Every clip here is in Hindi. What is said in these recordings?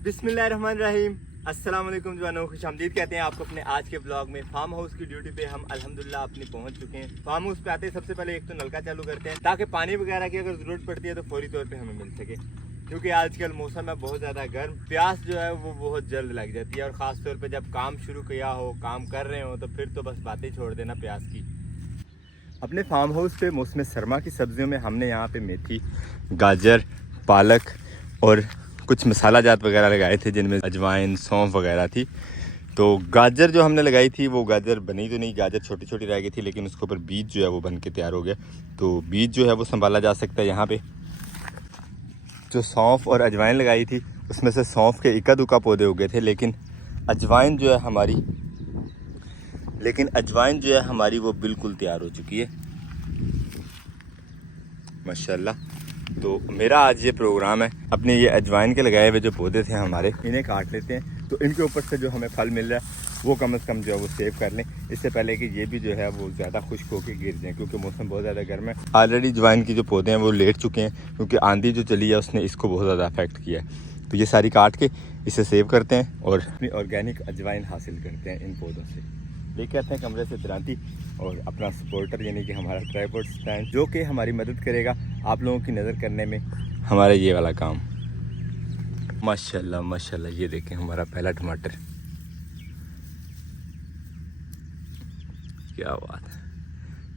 बिस्मिल्लाहिर्रहमानिर्रहीम। अस्सलाम वालेकुम जवानों, खुशामदीद कहते हैं आपको अपने आज के ब्लॉग में। फार्म हाउस की ड्यूटी पे हम अल्हम्दुलिल्लाह अपने पहुंच चुके हैं। फार्म हाउस पे आते हैं सबसे पहले एक तो नलका चालू करते हैं ताकि पानी वगैरह की अगर ज़रूरत पड़ती है तो फौरी तौर पे हमें मिल सके, क्योंकि आजकल मौसम है बहुत ज़्यादा गर्म। प्यास जो है वो बहुत जल्द लग जाती है और ख़ास तौर पर जब काम शुरू किया हो, काम कर रहे हो, तो फिर तो बस बातें छोड़ देना प्यास की। अपने फार्म हाउस पे मौसम सरमा की सब्जियों में हमने यहाँ पे मेथी, गाजर, पालक और कुछ मसाला जात वगैरह लगाए थे जिनमें अजवाइन, सौंफ वगैरह थी। तो गाजर जो हमने लगाई थी वो गाजर बनी तो नहीं, गाजर छोटी छोटी रह गई थी, लेकिन उसके ऊपर बीज जो है वो बन के तैयार हो गया। तो बीज जो है वो संभाला जा सकता है। यहाँ पे जो सौंफ और अजवाइन लगाई थी उसमें से सौंफ के इक्का दुक्का पौधे उगे थे, लेकिन अजवाइन जो है हमारी वो बिल्कुल तैयार हो चुकी है माशाल्लाह। तो मेरा आज ये प्रोग्राम है, अपने ये अजवाइन के लगाए हुए जो पौधे थे हमारे, इन्हें काट लेते हैं। तो इनके ऊपर से जो हमें फल मिल रहा है वो कम से कम जो है वो सेव कर लें, इससे पहले कि ये भी जो है वो ज़्यादा खुश्क होकर गिर जाए, क्योंकि मौसम बहुत ज़्यादा गर्म है। ऑलरेडी अजवाइन की जो पौधे हैं वो लेट चुके हैं, क्योंकि आंधी जो चली है उसने इसको बहुत ज़्यादा अफेक्ट किया है। तो ये सारी काट के इसे सेव करते हैं और अपनी ऑर्गेनिक अजवाइन हासिल करते हैं इन पौधों से। लेके आते हैं कमरे से दरांती और अपना सपोर्टर यानी कि हमारा ट्राइपॉड स्टैंड, जो कि हमारी मदद करेगा आप लोगों की नज़र करने में हमारा ये वाला काम। माशाल्लाह माशाल्लाह, ये देखें हमारा पहला टमाटर, क्या बात है,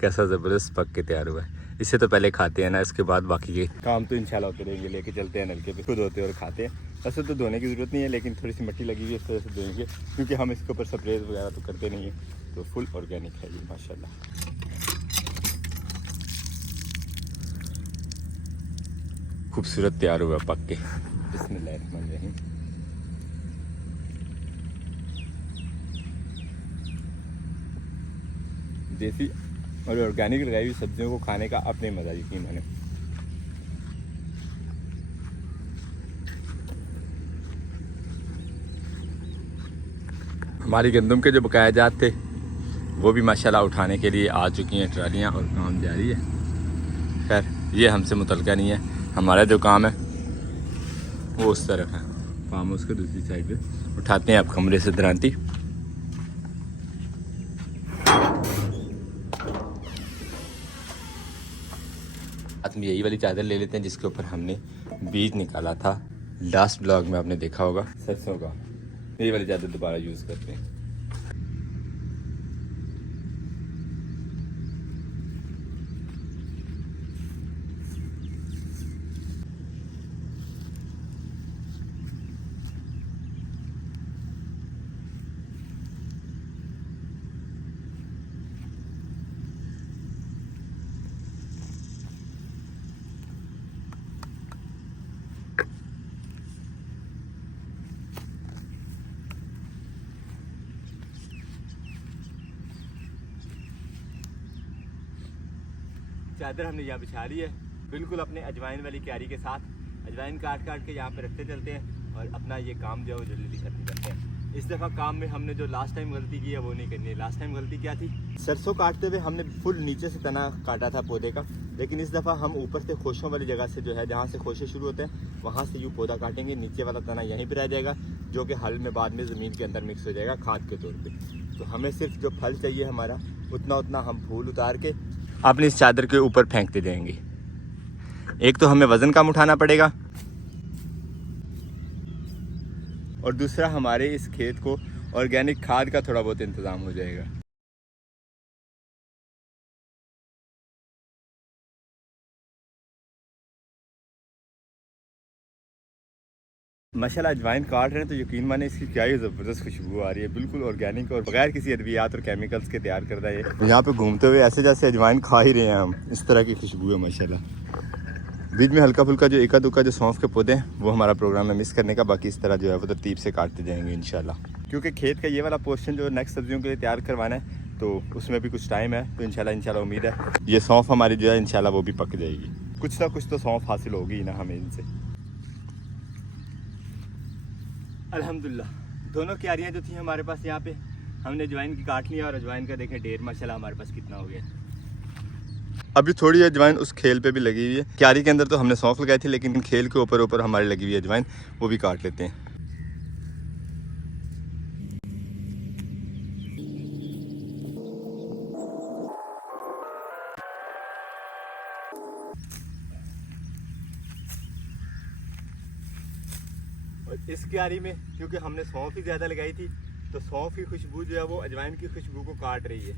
कैसा ज़बरदस्त पक के तैयार हुआ है। इसे तो पहले खाते हैं ना, इसके बाद बाकी के काम तो इंशाल्लाह होते रहेंगे। लेके चलते हैं नलके पे, खुद धोते और खाते हैं। वैसे तो धोने की ज़रूरत नहीं है, लेकिन थोड़ी सी मिट्टी लगी हुई है, इस तरह से धोएंगे, क्योंकि हम इसके ऊपर स्प्रे वगैरह तो करते नहीं हैं। तो फुल ऑर्गेनिक है ये माशाल्लाह। खूबसूरत तैयार हुआ पक के। बिस्मिल्लाहिर्रहमानिर्रहीम। देसी और ऑर्गेनिक लगाई हुई सब्जियों को खाने का अपने मज़ा यकीन माने। हमारी गंदम के जो बकाया जात थे वो भी माशाल्लाह उठाने के लिए आ चुकी हैं ट्रालियाँ और काम जारी है। खैर ये हमसे मुतल्लिका नहीं है, हमारा जो काम है वो उस तरफ है, फार्म हाउस के दूसरी साइड पे। उठाते हैं आप कमरे से दरांती। साथ में यही वाली चादर ले लेते हैं जिसके ऊपर हमने बीज निकाला था लास्ट ब्लॉग में, आपने देखा होगा सरसों का। यही वाली चादर दोबारा यूज़ करते हैं। चादर हमने यहाँ बिछा ली है, बिल्कुल अपने अजवाइन वाली क्यारी के साथ। अजवाइन काट काट के यहाँ पे रखते चलते हैं और अपना ये काम जो है वो जल्दी खत्म करते हैं। इस दफ़ा काम में हमने जो लास्ट टाइम गलती की है वो नहीं करनी है। लास्ट टाइम गलती क्या थी, सरसों काटते हुए हमने फुल नीचे से तना काटा था पौधे का, लेकिन इस दफ़ा हम ऊपर से खोशों वाली जगह से जो है, जहाँ से खोशे शुरू होते हैं वहाँ से यूँ पौधा काटेंगे। नीचे वाला तना यहीं पर रह जाएगा, जो कि हल में बाद में ज़मीन के अंदर मिक्स हो जाएगा खाद के तौर पर। तो हमें सिर्फ जो फल चाहिए हमारा उतना हम फूल उतार के अपनी इस चादर के ऊपर फेंकते जाएंगे। एक तो हमें वजन कम उठाना पड़ेगा और दूसरा हमारे इस खेत को ऑर्गेनिक खाद का थोड़ा बहुत इंतज़ाम हो जाएगा। माशाल्लाह अजवाइन काट रहे हैं तो यकीन माने इसकी क्या ही ज़बरदस्त खुशबू आ रही है, बिल्कुल ऑर्गेनिक और बगैर किसी अद्वियात और केमिकल्स के तैयार करता है। ये यहाँ पे घूमते हुए ऐसे जैसे अजवाइन खा ही रहे हैं हम, इस तरह की खुशबू है माशाल्लाह। बीच में हल्का फुल्का जो एका दुक्का जो सौंफ के पौधे हैं वो हमारा प्रोग्राम है मिस करने का, बाकी इस तरह जो है वो तरतीब से काटते जाएंगे इंशाल्लाह। क्योंकि खेत का ये वाला पोर्शन जो नेक्स्ट सब्जियों के लिए तैयार करवाना है तो उसमें भी कुछ टाइम है, तो इंशाल्लाह उम्मीद है ये सौंफ हमारी जो है इंशाल्लाह वो भी पक जाएगी। कुछ ना कुछ तो सौंफ हासिल होगी ना हमें इनसे। अल्हम्दुलिल्लाह दोनों क्यारियाँ जो थी हमारे पास यहाँ पे हमने अजवाइन की काट लिया और अजवाइन का देखें ढेर माशाल्लाह हमारे पास कितना हो गया। अभी थोड़ी अजवाइन उस खेल पे भी लगी हुई है। क्यारी के अंदर तो हमने सौंफ लगाई थी, लेकिन खेल के ऊपर हमारे लगी हुई है अजवाइन, वो भी काट लेते हैं। और इस क्यारी में क्योंकि हमने सौंफ ही ज़्यादा लगाई थी तो सौंफ की खुशबू जो है वो अजवाइन की खुशबू को काट रही है।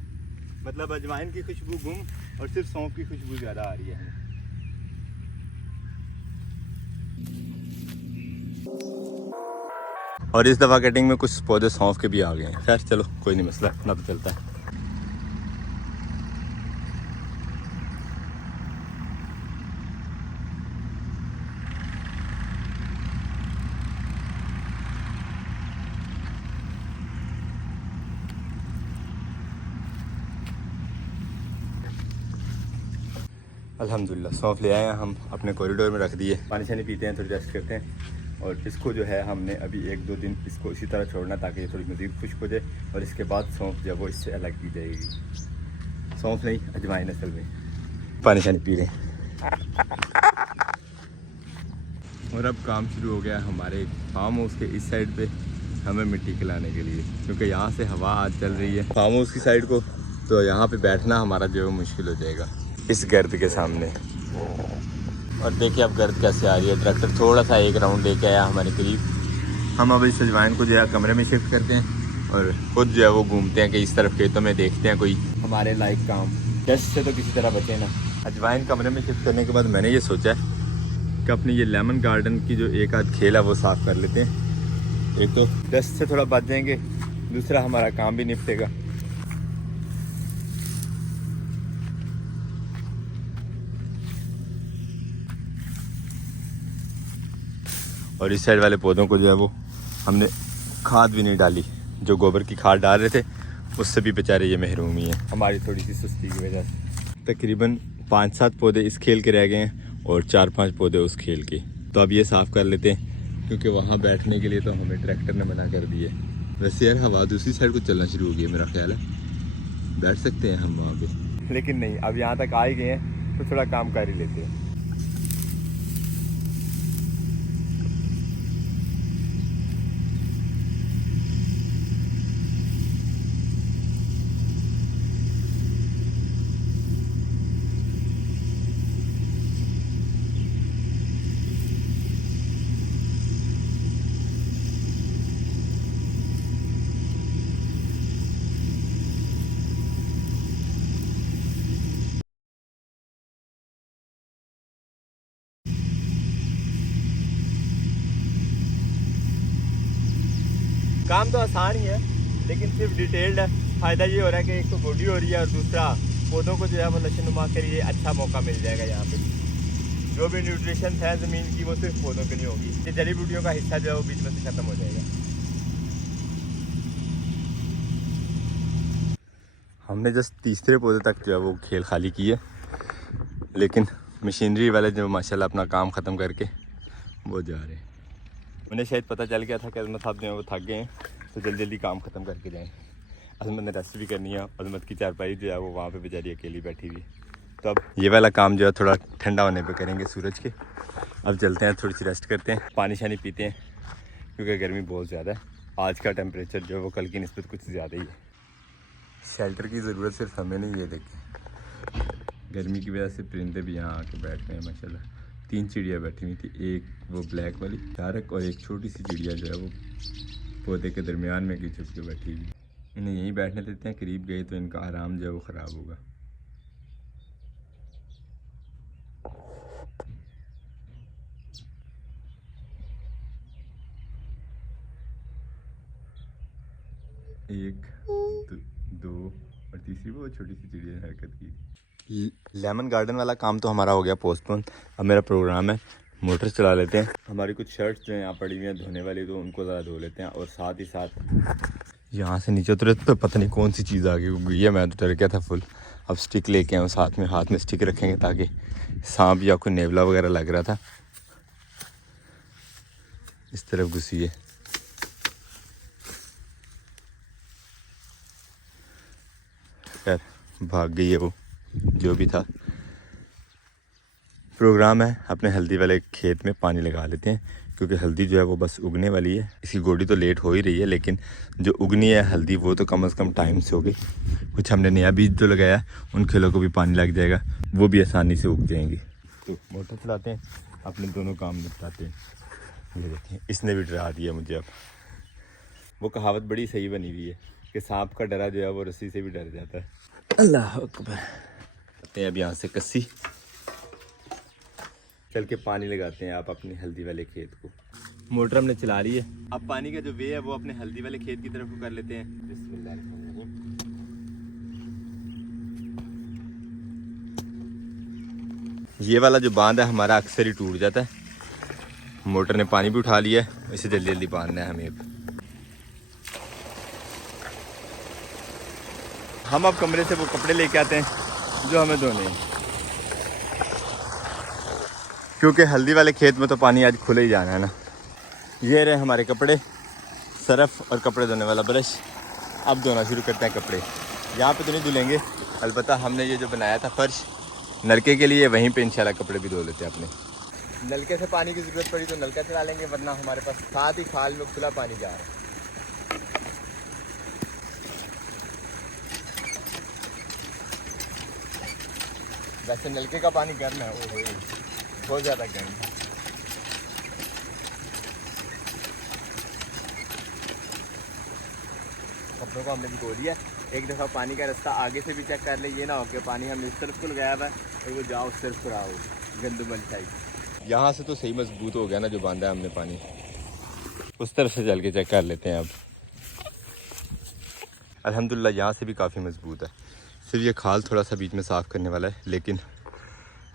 मतलब अजवाइन की खुशबू गुम और सिर्फ सौंफ की खुशबू ज़्यादा आ रही है हमें। और इस दफ़ा कटिंग में कुछ पौधे सौंफ के भी आ गए हैं। खैर चलो कोई नहीं, मसला अपना तो चलता है। अल्हम्दुलिल्लाह सौंफ ले आए हैं, हम अपने कॉरिडोर में रख दिए। पानी शानी पीते हैं, थोड़ी रेस्ट करते हैं। और इसको जो है हमने अभी 1-2 दिन इसको इसी तरह छोड़ना ताकि ये थोड़ी मज़ीद खुश्क हो जाए और इसके बाद सौंफ जो है वो इससे अलग की जाएगी। सौंफ नहीं, अजवाइन असल में। पानी शानी पी रहे हैं और अब काम शुरू हो गया हमारे फार्म हाउस के इस साइड पे हमें मिट्टी खिलाने के लिए, क्योंकि यहाँ से हवा आज चल रही है फार्म हाउस की साइड को, तो यहाँ पे बैठना हमारा जो है मुश्किल हो जाएगा इस गर्द के सामने। और देखिए अब गर्द कैसे आ रही है। ट्रैक्टर थोड़ा सा एक राउंड लेके आया हमारे करीब। हम अब इस अजवाइन को जो है कमरे में शिफ्ट करते हैं और खुद जो है वो घूमते हैं कि इस तरफ खेतों में देखते हैं कोई हमारे लाइक काम। डस्ट से तो किसी तरह बचे ना। अजवाइन कमरे में शिफ्ट करने के बाद मैंने ये सोचा है कि अपनी ये लेमन गार्डन की जो एक आध खेल है वो साफ़ कर लेते हैं। एक तो डस्ट से थोड़ा बच जाएंगे, दूसरा हमारा काम भी निपटेगा। और इस साइड वाले पौधों को जो है वो हमने खाद भी नहीं डाली, जो गोबर की खाद डाल रहे थे उससे भी बेचारे ये महरूम ही हैं हमारी थोड़ी सी सुस्ती की वजह से। तकरीबन 5-7 पौधे इस खेल के रह गए हैं और 4-5 पौधे उस खेल के। तो अब ये साफ़ कर लेते हैं क्योंकि वहाँ बैठने के लिए तो हमें ट्रैक्टर ने मना कर दिया। वैसे यार हवा दूसरी साइड को चलना शुरू हो गई है, मेरा ख्याल है बैठ सकते हैं हम वहाँ पर, लेकिन नहीं, अब यहाँ तक आ ही गए हैं तो थोड़ा काम कर ही लेते हैं। काम तो आसान ही है लेकिन सिर्फ डिटेल्ड है। फ़ायदा ये हो रहा है कि एक तो गोडी हो रही है और दूसरा पौधों को जो है वो नशोनुमा के लिए अच्छा मौका मिल जाएगा। यहाँ पे जो भी न्यूट्रिशन है ज़मीन की वो सिर्फ पौधों के लिए होगी। ये जड़ी बूटियों का हिस्सा जो है वो बीच में से ख़त्म हो जाएगा। हमने जस्ट तीसरे पौधे तक जो है वो खेल खाली की है, लेकिन मशीनरी वाले जो माशाल्लाह अपना काम ख़त्म करके वो जा रहे हैं। उन्हें शायद पता चल गया था कि अजमत साहब जो है वो थक गए हैं तो जल्दी जल्दी काम ख़त्म करके जाएं। अजमत ने रेस्ट भी करनी है। अजमत की चारपाई जो है वो वहाँ पे बेचारी अकेली बैठी हुई। तो अब ये वाला काम जो है थोड़ा ठंडा होने पे करेंगे सूरज के। अब चलते हैं, थोड़ी सी रेस्ट करते हैं, पानी शानी पीते हैं क्योंकि गर्मी बहुत ज़्यादा है। आज का टेम्परेचर जो है वो कल की निस्बत कुछ ज़्यादा ही है। शेल्टर की ज़रूरत सिर्फ हमें नहीं, ये देखें गर्मी की वजह से परिंदे भी यहाँ आके बैठ रहे हैं माशाल्लाह। 3 चिड़िया बैठी हुई थी, एक वो ब्लैक वाली तारक और एक छोटी सी चिड़िया जो है वो पौधे के दरमियान में की छुप के बैठी हुई। इन्हें यहीं बैठने देते हैं, करीब गए तो इनका आराम जो है वो ख़राब होगा। एक दो और तीसरी वो छोटी सी चिड़िया ने हरकत की। लेमन गार्डन वाला काम तो हमारा हो गया पोस्टपोन। अब मेरा प्रोग्राम है मोटर चला लेते हैं। हमारी कुछ शर्ट्स जो हैं यहाँ पड़ी हुई हैं धोने वाली, तो उनको ज़रा धो लेते हैं। और साथ ही साथ यहाँ से नीचे उतरे तो पता नहीं कौन सी चीज़ आगे गई है, मैं तो डर गया था फुल। अब स्टिक लेके आए साथ में, हाथ में स्टिक रखेंगे ताकि सांप या कोई नेवला वगैरह लग रहा था इस तरफ घुसी है। खैर भाग गई है वो, जो भी था। प्रोग्राम है अपने हल्दी वाले खेत में पानी लगा लेते हैं क्योंकि हल्दी जो है वो बस उगने वाली है। इसकी गोडी तो लेट हो ही रही है लेकिन जो उगनी है हल्दी वो तो कम से कम टाइम से होगी। कुछ हमने नया बीज जो लगाया उन खेलों को भी पानी लग जाएगा, वो भी आसानी से उग जाएंगी। तो मोटर चलाते हैं, अपने दोनों काम निपटाते हैं। ये देखिए, इसने भी डरा दिया मुझे। अब वो कहावत बड़ी सही बनी हुई है कि सांप का डरा जो है वो रस्सी से भी डर जाता है। अल्लाह अकबर। आते हैं अब यहाँ से कस्सी चल के पानी लगाते हैं आप अपनी हल्दी वाले खेत को। मोटर हमने चला ली है, अब पानी का जो वे है वो अपने हल्दी वाले खेत की तरफ को कर लेते हैं। बिस्मिल्लाहिर्रहमानिर्रहीम। ये वाला जो बांध है हमारा अक्सर ही टूट जाता है। मोटर ने पानी भी उठा लिया है, इसे जल्दी जल्दी बांधना है हमें। हम अब कमरे से वो कपड़े लेके आते हैं जो हमें धोने हैं, क्योंकि हल्दी वाले खेत में तो पानी आज खुले ही जाना है ना। ये रहे हमारे कपड़े, सरफ और कपड़े धोने वाला ब्रश। अब धोना शुरू करते हैं कपड़े। यहाँ पे तो नहीं धुलेंगे, अलबत्ता हमने ये जो बनाया था फर्श नलके के लिए, वहीं पे इंशाल्लाह कपड़े भी धो लेते हैं अपने। नलके से पानी की ज़रूरत पड़ी तो नलका चला लेंगे, वरना हमारे पास साथ ही खाल में खुला पानी जा रहा है। वैसे नलके का पानी गर्म है, ओहो बहुत ज़्यादा गर्म है। कपड़ों को हमने भिगो दिया। एक दफ़ा पानी का रास्ता आगे से भी चेक कर ले, ये ना हो कि पानी हमने इस तरफ को लगाया हुआ है और वो जाओ उस तरफ को रहा हो गंदुमल टाइप। यहाँ से तो सही मजबूत हो गया ना जो बांधा है हमने पानी, उस तरफ से चल के चेक कर लेते हैं अब। अल्हम्दुलिल्लाह यहाँ से भी काफ़ी मजबूत है। सिर्फ ये खाल थोड़ा सा बीच में साफ़ करने वाला है, लेकिन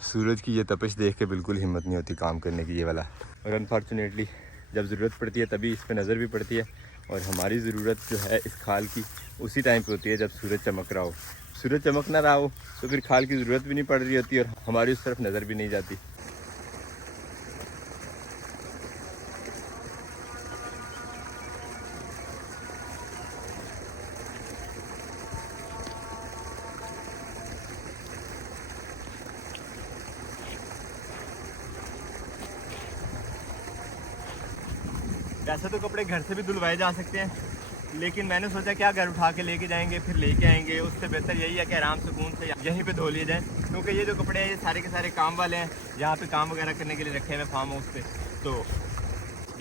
सूरज की ये तपिश देख के बिल्कुल हिम्मत नहीं होती काम करने की ये वाला। और अनफॉर्चुनेटली जब ज़रूरत पड़ती है तभी इस पर नज़र भी पड़ती है, और हमारी ज़रूरत जो है इस खाल की उसी टाइम पे होती है जब सूरज चमक रहा हो। सूरज चमक ना रहा हो तो फिर खाल की ज़रूरत भी नहीं पड़ रही होती और हमारी उस तरफ नज़र भी नहीं जाती। वैसे तो कपड़े घर से भी धुलवाए जा सकते हैं, लेकिन मैंने सोचा क्या घर उठा के लेके जाएंगे फिर लेके आएंगे, उससे बेहतर यही है कि आराम सुकून से यहीं पे धो लिए जाए। क्योंकि ये जो कपड़े हैं ये सारे के सारे काम वाले हैं, यहाँ पे काम वगैरह करने के लिए रखे हुए फार्म हाउस पे, तो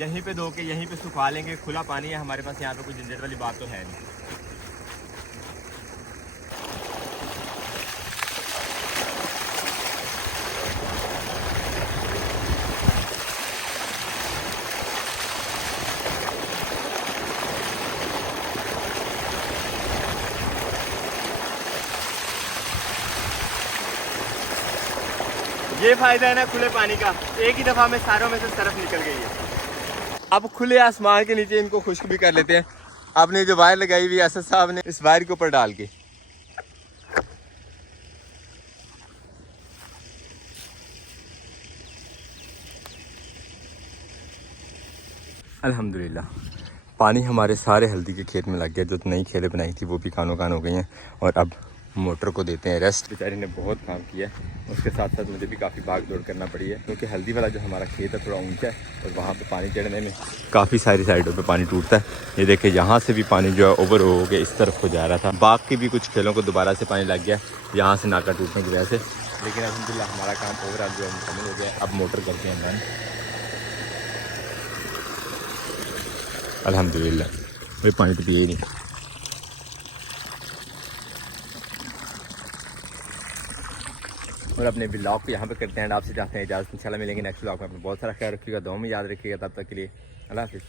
यहीं पे धो के यहीं पे सुखा लेंगे। खुला पानी है हमारे पास, यहाँ पे कोई झंझट वाली बात तो है नहीं। ये फायदा है ना खुले पानी का, एक ही दफा में सारों में से सरफ निकल गई है। अब खुले आसमान के नीचे इनको खुश्क भी कर लेते हैं। आपने जो वायर लगाई हुई है असद साहब ने, इस वायर के ऊपर डाल के अल्हम्दुलिल्लाह पानी हमारे सारे हल्दी के खेत में लग गया। जो नई खेलें बनाई थी वो भी कानो कान हो गई हैं, और अब मोटर को देते हैं रेस्ट। बेचारी ने बहुत काम किया है, उसके साथ साथ मुझे भी काफ़ी भाग दौड़ करना पड़ी है, क्योंकि हल्दी वाला जो हमारा खेत है थोड़ा ऊंचा है और वहाँ पे पानी चढ़ने में काफ़ी सारी साइडों पे पानी टूटता है। ये देखिए यहाँ से भी पानी जो है ओवर हो के इस तरफ को जा रहा था। बाग की भी कुछ खेलों को दोबारा से पानी लग गया यहाँ से नाका टूटने की वजह से, लेकिन अल्हम्दुलिल्लाह हमारा काम ओवरऑल जो है मुकम्मल हो गया। अब मोटर करते हैं बंद, अल्हम्दुलिल्लाह। कोई पानी तो पिए ही नहीं। और अपने ब्लॉग को यहाँ पे करते हैं, आपसे चाहते हैं इजाज़त। इंशाल्लाह मिलेंगे नेक्स्ट ब्लॉग में। अपना बहुत सारा ख्याल रखिएगा, दुआ में याद रखिएगा। तब तक के लिए अल्लाह हाफ़िज़।